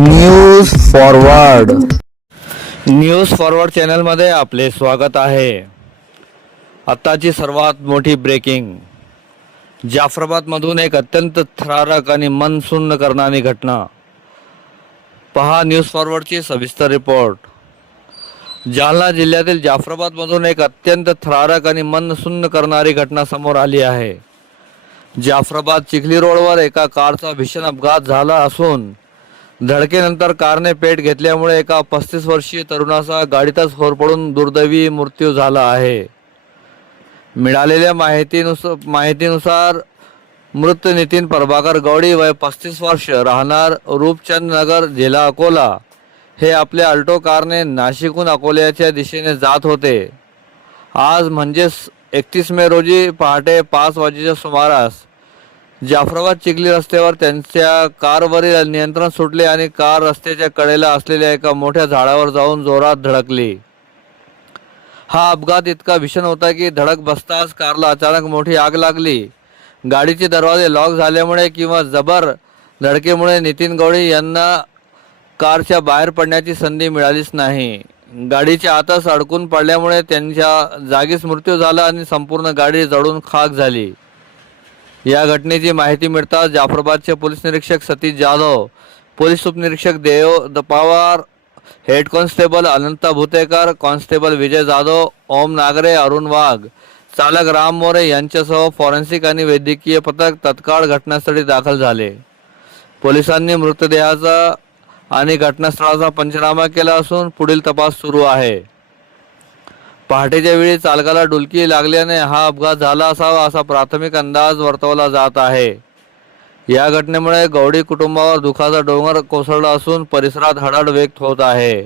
News forward चॅनलमध्ये आपले स्वागत आहे। आताची सर्वात मोठी ब्रेकिंग, जाफराबादमधून एक अत्यंत थरारक आणि मन सुन्न करणारी घटना। पहा न्यूज फॉरवर्डची सविस्तर रिपोर्ट। जालना जिल्ह्यातील जाफराबादमधून एक अत्यंत थरारक आणि मन सुन्न करणारी घटना समोर आली आहे। जाफराबाद चिखली रोडवर एका कारचा भीषण अपघात झाला असून धडकेनंतर कारने पेट घेतल्यामुळे एका 35 वर्षीय तरुणाचा गाडीतच होरपळून दुर्दैवी मृत्यू झाला आहे। मिळालेल्या माहितीनुसार मृत नितीन प्रभाकर गौडी वय 35 वर्ष, राहणार रूपचंद नगर, जिल्हा अकोला, हे आपल्या अल्टो कारने नाशिकहून अकोल्याच्या दिशेने जात होते। आज म्हणजेच 31 मे रोजी पहाटे 5 वाजेच्या सुमारास जाफराबाद चिखली रस्त्यावर त्यांच्या कारवरील नियंत्रण सुटले आणि कार रस्त्याच्या कडेला असलेल्या एका मोठ्या झाडावर जाऊन जोरात धडकली। हा अपघात इतका भीषण होता की धडक बसताच कारला अचानक मोठी आग लागली। गाडीचे दरवाजे लॉक झाल्यामुळे किंवा जबर धडकेमुळे नितीन गौडी यांना कारच्या बाहेर पडण्याची संधी मिळालीच नाही। गाडीच्या आतच अडकून पडल्यामुळे त्यांच्या जागीच मृत्यू झाला आणि संपूर्ण गाडी जळून खाक झाली। या घटनेची माहिती मिळताच जाफराबादचे पोलीस निरीक्षक सतीश जाधव, पोलीस उपनिरीक्षक देव पवार, हेड कॉन्स्टेबल अनंता भुतेकर, कॉन्स्टेबल विजय जाधव, ओम नागरे, अरुण वाघ, चालक राम मोरे यांच्यासह फॉरेन्सिक आणि वैद्यकीय पथक तत्काळ घटनास्थळी दाखल झाले। पोलिसांनी मृतदेहाचा आणि घटनास्थळाचा पंचनामा केला असून पुढील तपास सुरू आहे। पहाटेच्या वेळी चालकाला डुलकी लागल्याने हा अपघात झाला असावा असा प्राथमिक अंदाज वर्तवला जात आहे। या घटनेमुळे गौडी कुटुंबावर दुःखाचा डोंगर कोसळला असून परिसरात हळहळ व्यक्त होत आहे।